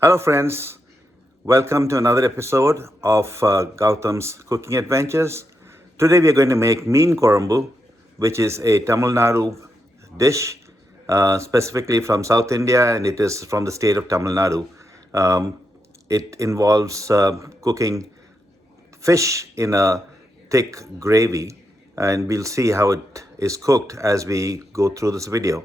Hello, friends. Welcome to another episode of Gautam's Cooking Adventures. Today, we are going to make Meen Kozhumbu, which is a Tamil Nadu dish, specifically from South India, and it is from the state of Tamil Nadu. It involves cooking fish in a thick gravy, and we'll see how it is cooked as we go through this video.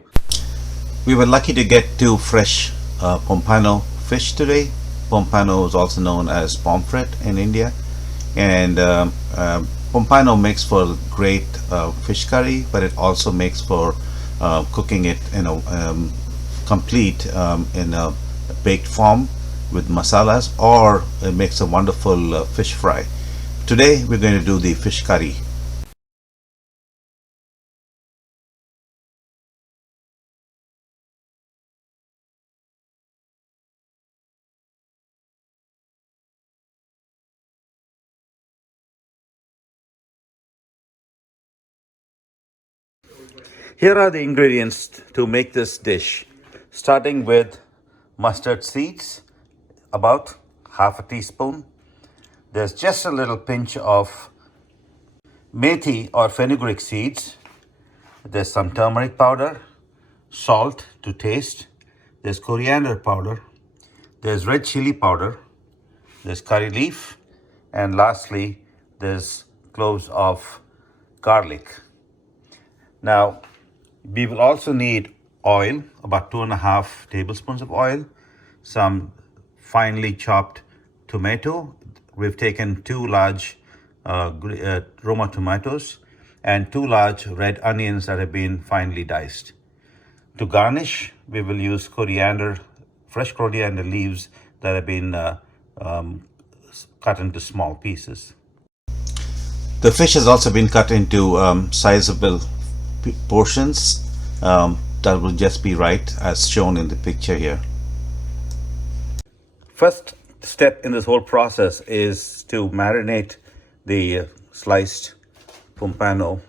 We were lucky to get two fresh Pompano fish today. Pompano is also known as pomfret in India, and Pompano makes for great fish curry, but it also makes for cooking it in a complete in a baked form with masalas, or it makes a wonderful fish fry. Today we're going to do the fish curry. Here are the ingredients to make this dish, starting with mustard seeds, about half a teaspoon. There's just a little pinch of Methi or Fenugreek seeds. There's some turmeric powder, salt to taste. There's coriander powder. There's red chilli powder. There's curry leaf. And lastly, there's cloves of garlic. Now, we will also need oil, about 2.5 tablespoons of oil, some finely chopped tomato. We've taken 2 large Roma tomatoes and 2 large red onions that have been finely diced. To garnish, we will use coriander, fresh coriander leaves that have been cut into small pieces. The fish has also been cut into sizable portions that will just be right as shown in the picture here. First step in this whole process is to marinate the sliced Pompano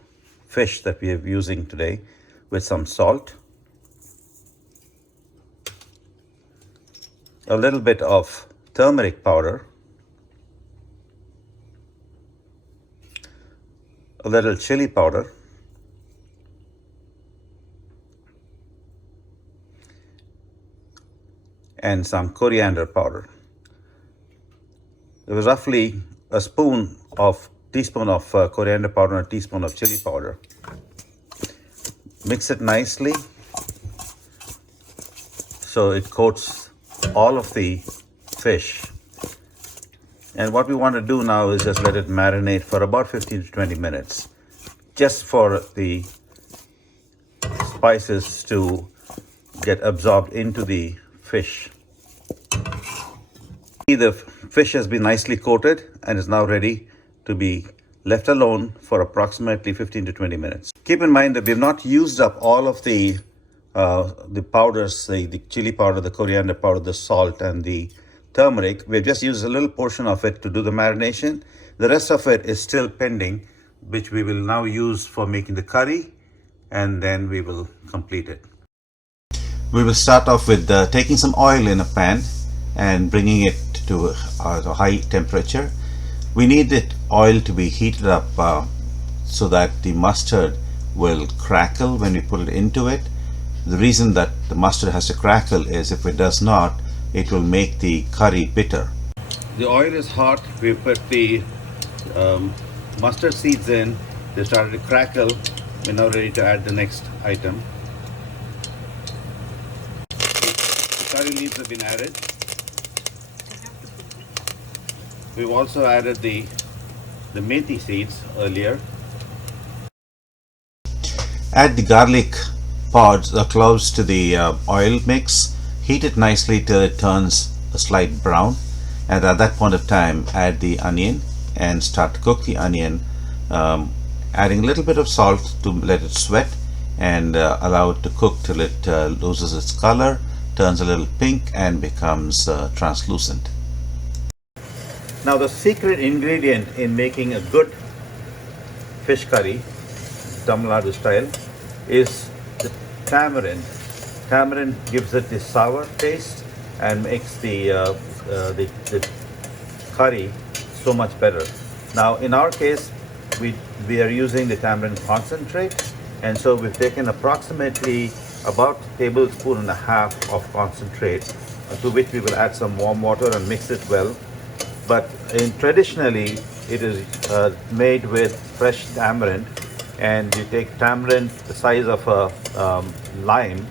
fish that we are using today with some salt, a little bit of turmeric powder, a little chili powder, and some coriander powder. There was roughly a teaspoon of coriander powder and a teaspoon of chili powder. Mix it nicely so it coats all of the fish. And what we want to do now is just let it marinate for about 15 to 20 minutes, just for the spices to get absorbed into the fish. The fish has been nicely coated and is now ready to be left alone for approximately 15 to 20 minutes. Keep in mind that we have not used up all of the powders, the chili powder, the coriander powder, the salt, and the turmeric. We've just used a little portion of it to do the marination. The rest of it is still pending, which we will now use for making the curry, and then we will complete it. We will start off with taking some oil in a pan and bringing it to a high temperature. We need the oil to be heated up so that the mustard will crackle when we put it into it. The reason that the mustard has to crackle is if it does not, it will make the curry bitter. The oil is hot. We put the mustard seeds in. They started to crackle. We're now ready to add the next item. The curry leaves have been added. We've also added the Methi seeds earlier. Add the garlic pods, the cloves, to the oil mix. Heat it nicely till it turns a slight brown, and at that point of time add the onion and start to cook the onion, adding a little bit of salt to let it sweat and allow it to cook till it loses its color, turns a little pink, and becomes translucent. Now, the secret ingredient in making a good fish curry, Tamil Nadu style, is the tamarind. Tamarind gives it the sour taste and makes the curry so much better. Now in our case, we are using the tamarind concentrate, and so we've taken approximately about a tablespoon and a half of concentrate, to which we will add some warm water and mix it well. But traditionally, it is made with fresh tamarind, and you take tamarind the size of a lime,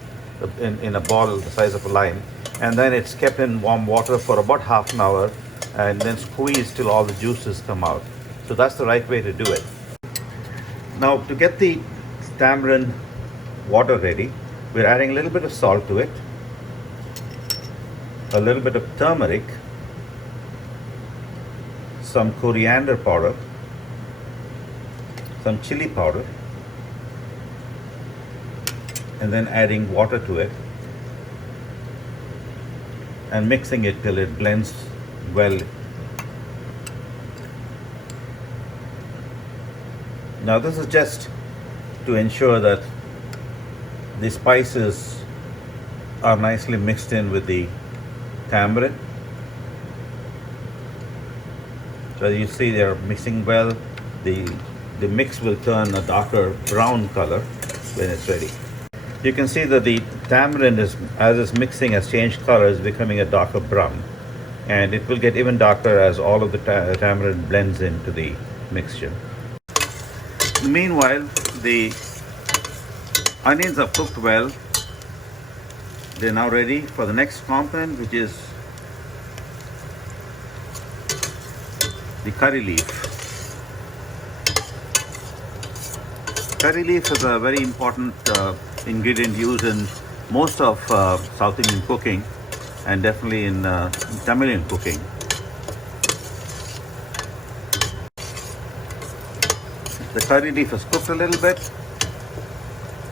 in a ball the size of a lime, and then it's kept in warm water for about half an hour, and then squeezed till all the juices come out. So that's the right way to do it. Now, to get the tamarind water ready, we're adding a little bit of salt to it, a little bit of turmeric, some coriander powder, some chili powder, and then adding water to it and mixing it till it blends well. Now this is just to ensure that the spices are nicely mixed in with the tamarind. So you see they're mixing well. The mix will turn a darker brown color when it's ready. You can see that the tamarind, as it's mixing, has changed color, is becoming a darker brown, and it will get even darker as all of the tamarind blends into the mixture. Meanwhile, the onions are cooked well. They're now ready for the next component, which is the curry leaf. Curry leaf is a very important ingredient used in most of South Indian cooking, and definitely in Tamilian cooking. The curry leaf is cooked a little bit,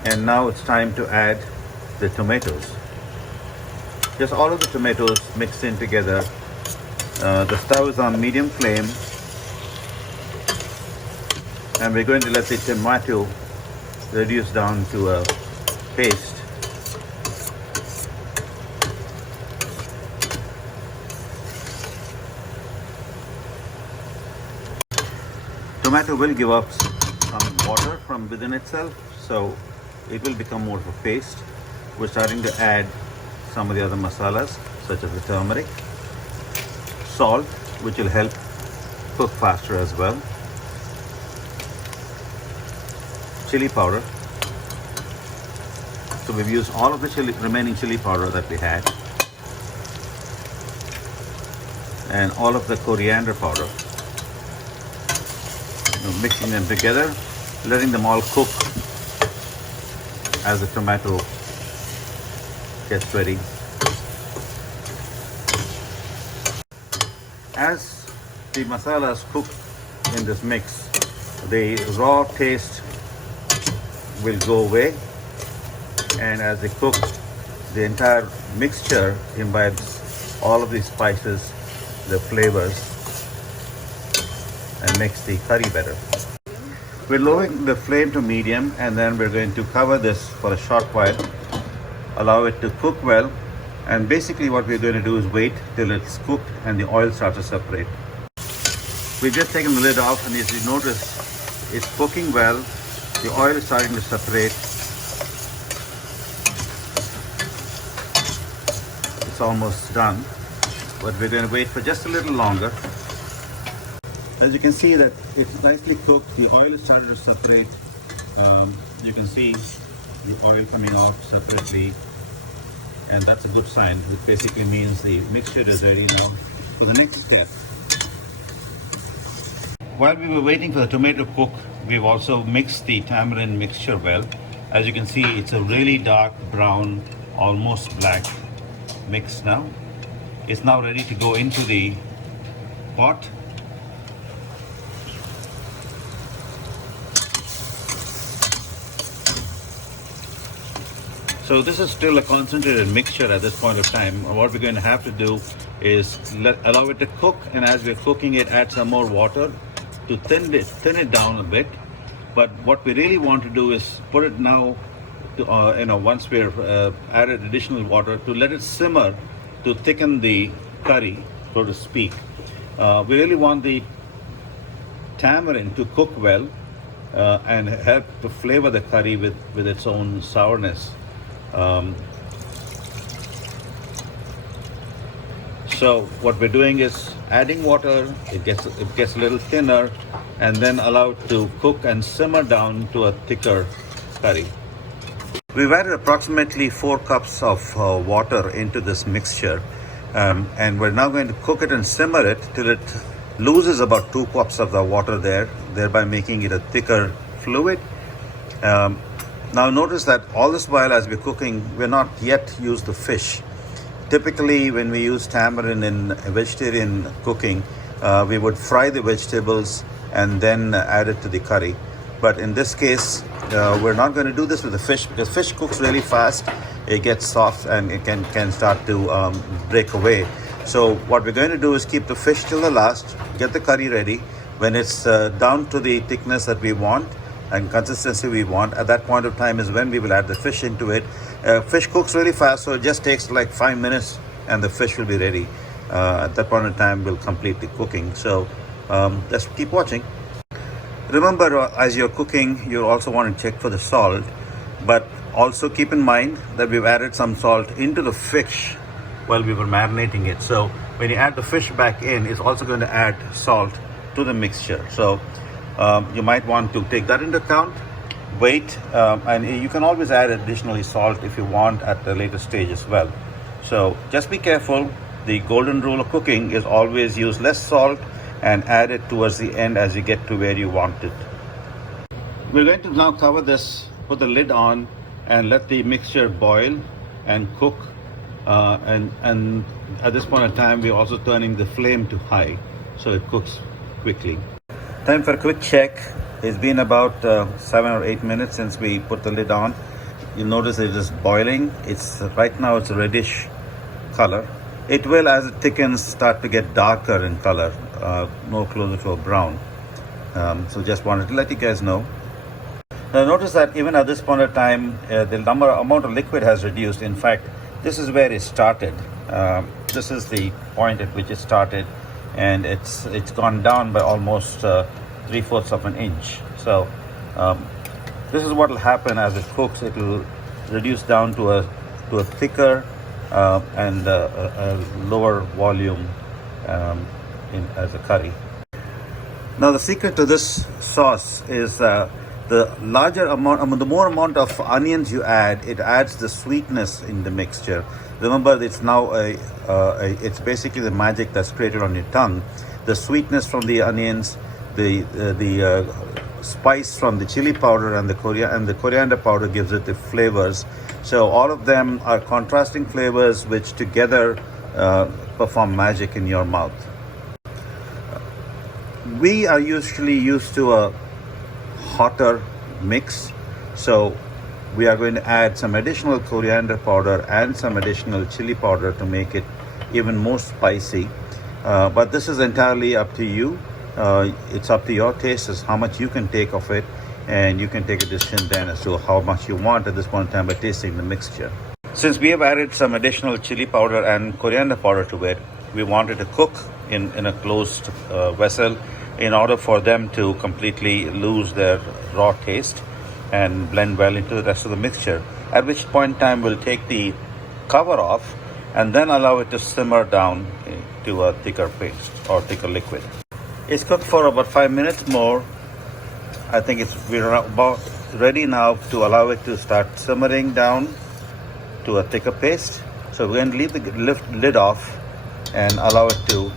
and now it's time to add the tomatoes. Just all of the tomatoes mixed in together. The stove is on medium flame, and we're going to let the tomato reduce down to a paste. Tomato will give up some water from within itself, so it will become more of a paste. We're starting to add some of the other masalas, such as the turmeric, salt, which will help cook faster as well, chili powder. So we've used all of the remaining chili powder that we had, and all of the coriander powder. Mixing them together, letting them all cook as the tomato gets ready. As the masalas cook in this mix, the raw taste will go away, and as they cook, the entire mixture imbibes all of these spices, the flavors, and makes the curry better. We're lowering the flame to medium, and then we're going to cover this for a short while, allow it to cook well, and basically what we're going to do is wait till it's cooked and the oil starts to separate. We've just taken the lid off, and as you notice, it's cooking well. The oil is starting to separate. It's almost done, but we're going to wait for just a little longer. As you can see that it's nicely cooked, the oil is starting to separate. You can see the oil coming off separately, and that's a good sign. It basically means the mixture is ready now for the next step. While we were waiting for the tomato to cook, we've also mixed the tamarind mixture well. As you can see, it's a really dark brown, almost black mix now. It's now ready to go into the pot. So this is still a concentrated mixture at this point of time. What we're going to have to do is allow it to cook, and as we're cooking it, add some more water to thin it down a bit. But what we really want to do is put it now, to, once we've added additional water, to let it simmer to thicken the curry, so to speak. We really want the tamarind to cook well and help to flavor the curry with its own sourness. So what we're doing is adding water. It gets a little thinner, and then allow it to cook and simmer down to a thicker curry. We've added approximately 4 cups of water into this mixture, and we're now going to cook it and simmer it till it loses about 2 cups of the water there, thereby making it a thicker fluid. Now notice that all this while as we're cooking, we're not yet used the fish. Typically, when we use tamarind in vegetarian cooking, we would fry the vegetables and then add it to the curry. But in this case, we're not going to do this with the fish, because fish cooks really fast. It gets soft and it can start to break away. So what we're going to do is keep the fish till the last, get the curry ready. When it's down to the thickness that we want and consistency we want, at that point of time is when we will add the fish into it. Fish cooks really fast, so it just takes like 5 minutes and the fish will be ready. At that point in time, we'll complete the cooking. So let's keep watching. Remember, as you're cooking, you also want to check for the salt, but also keep in mind that we've added some salt into the fish while we were marinating it. So when you add the fish back in, it's also going to add salt to the mixture. So you might want to take that into account. Wait, and you can always add additionally salt if you want at the later stage as well. So just be careful. The golden rule of cooking is always use less salt and add it towards the end as you get to where you want it. We're going to now cover this, put the lid on, and let the mixture boil and cook. And at this point in time, we're also turning the flame to high so it cooks quickly. Time for a quick check. It's been about 7 or 8 minutes since we put the lid on. You'll notice it is boiling. Right now it's a reddish color. It will, as it thickens, start to get darker in color, more closer to a brown. So just wanted to let you guys know. Now notice that even at this point of time, the amount of liquid has reduced. In fact, this is where it started. This is the point at which it started, and it's gone down by almost 3/4 of an inch. So this is what will happen as it cooks. It will reduce down to a thicker and a lower volume as a curry. Now the secret to this sauce is the more amount of onions you add, it adds the sweetness in the mixture. Remember, it's now it's basically the magic that's created on your tongue. The sweetness from the onions, the spice from the chili powder and the coriander powder gives it the flavors. So all of them are contrasting flavors which together perform magic in your mouth. We are usually used to a hotter mix, so we are going to add some additional coriander powder and some additional chili powder to make it even more spicy. But this is entirely up to you. It's up to your taste as how much you can take of it, and you can take a decision then as to how much you want at this point in time by tasting the mixture. Since we have added some additional chili powder and coriander powder to it, we wanted to cook in a closed vessel in order for them to completely lose their raw taste and blend well into the rest of the mixture, at which point in time we'll take the cover off and then allow it to simmer down to a thicker paste or thicker liquid. It's cooked for about 5 minutes more. I think we're about ready now to allow it to start simmering down to a thicker paste. So we're going to leave the lid off and allow it to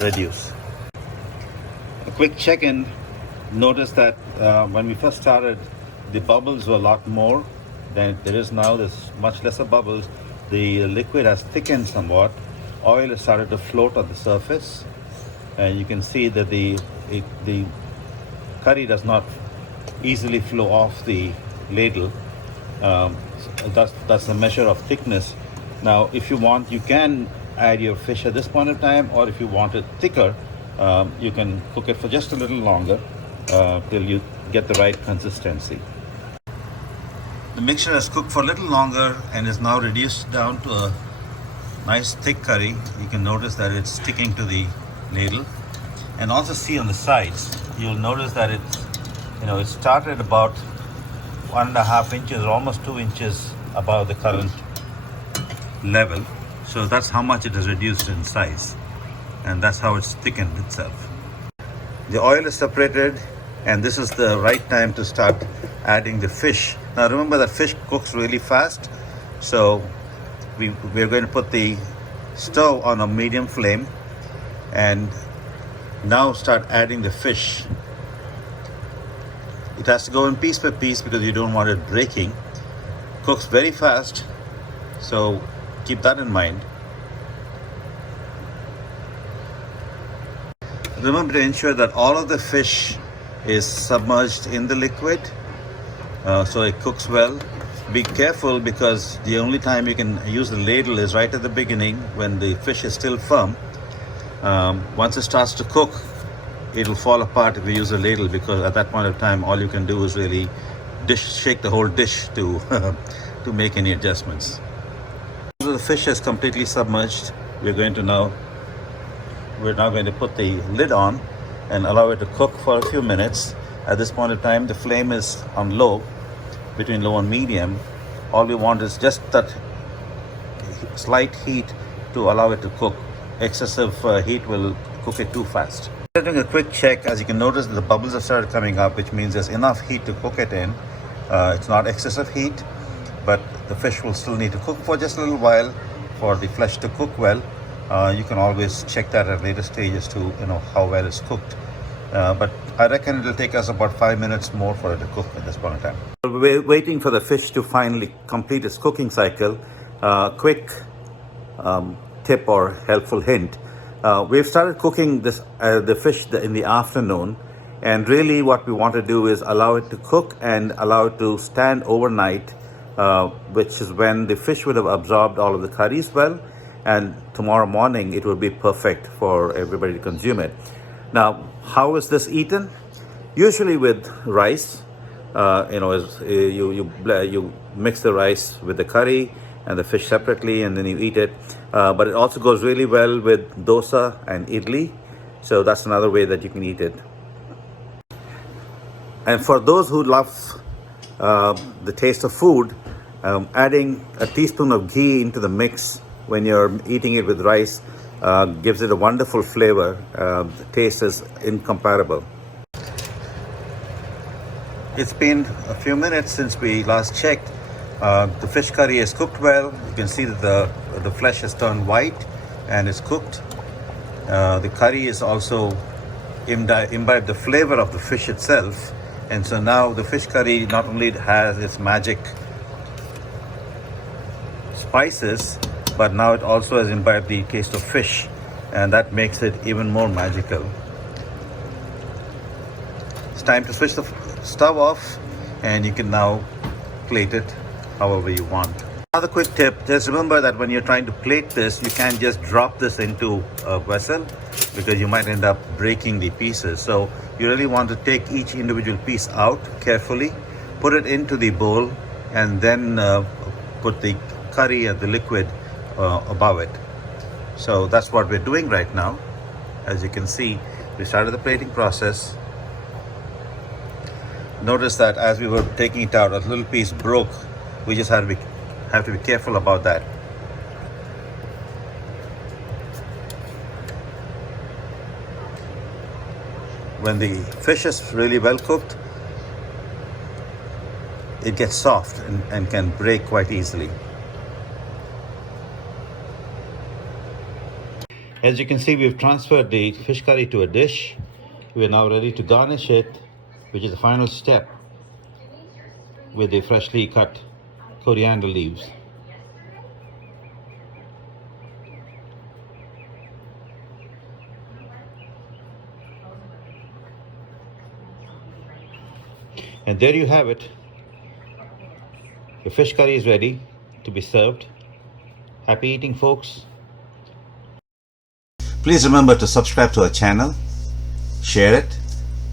reduce. A quick check-in. Notice that when we first started, the bubbles were a lot more than there is now. There's much lesser bubbles. The liquid has thickened somewhat. Oil has started to float on the surface, and you can see that the curry does not easily flow off the ladle. That's the measure of thickness. Now, if you want, you can add your fish at this point of time, or if you want it thicker, you can cook it for just a little longer till you get the right consistency. The mixture has cooked for a little longer and is now reduced down to a Nice thick curry. You can notice that it's sticking to the ladle. And also see on the sides, you'll notice that it started about 1.5 inches or almost 2 inches above the current level. So that's how much it is reduced in size. And that's how it's thickened itself. The oil is separated, and this is the right time to start adding the fish. Now remember that fish cooks really fast, so we're going to put the stove on a medium flame and now start adding the fish. It has to go in piece by piece because you don't want it breaking. Cooks very fast, so keep that in mind. Remember to ensure that all of the fish is submerged in the liquid so it cooks well. Be careful because the only time you can use the ladle is right at the beginning when the fish is still firm. Once it starts to cook, it'll fall apart if you use a ladle, because at that point of time all you can do is really shake the whole dish to to make any adjustments. So the fish is completely submerged. We're now going to put the lid on and allow it to cook for a few minutes. At this point of time, the flame is on low, between low and medium. All we want is just that slight heat to allow it to cook. Excessive heat will cook it too fast. Doing a quick check, as you can notice the bubbles have started coming up, which means there's enough heat to cook it in. It's not excessive heat, but the fish will still need to cook for just a little while for the flesh to cook well. You can always check that at later stages to how well it's cooked. But I reckon it'll take us about 5 minutes more for it to cook at this point in time. We're waiting for the fish to finally complete its cooking cycle. Quick tip or helpful hint. We've started cooking the fish in the afternoon, and really what we want to do is allow it to cook and allow it to stand overnight, which is when the fish would have absorbed all of the curries well, and tomorrow morning it will be perfect for everybody to consume it. Now, how is this eaten? Usually with rice. You mix the rice with the curry and the fish separately, and then you eat it. But it also goes really well with dosa and idli. So that's another way that you can eat it. And for those who love the taste of food, adding a teaspoon of ghee into the mix when you're eating it with rice gives it a wonderful flavor. The taste is incomparable. It's been a few minutes since we last checked. The fish curry is cooked well. You can see that the flesh has turned white and it's cooked. The curry is also imbibed the flavor of the fish itself. And so now the fish curry not only has its magic spices, but now it also has imbibed the taste of fish, and that makes it even more magical. It's time to switch the stove off, and you can now plate it however you want. Another quick tip, just remember that when you're trying to plate this, you can't just drop this into a vessel because you might end up breaking the pieces. So you really want to take each individual piece out carefully, put it into the bowl, and then put the curry and the liquid above it. So that's what we're doing right now. As you can see, we started the plating process. Notice that as we were taking it out, a little piece broke. We just have to be careful about that. When the fish is really well cooked, it gets soft and can break quite easily. As you can see, we've transferred the fish curry to a dish. We are now ready to garnish it, which is the final step, with the freshly cut coriander leaves. And there you have it. The fish curry is ready to be served. Happy eating, folks. Please remember to subscribe to our channel, share it,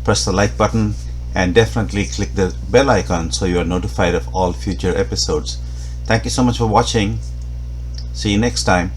press the like button, and definitely click the bell icon so you are notified of all future episodes. Thank you so much for watching. See you next time.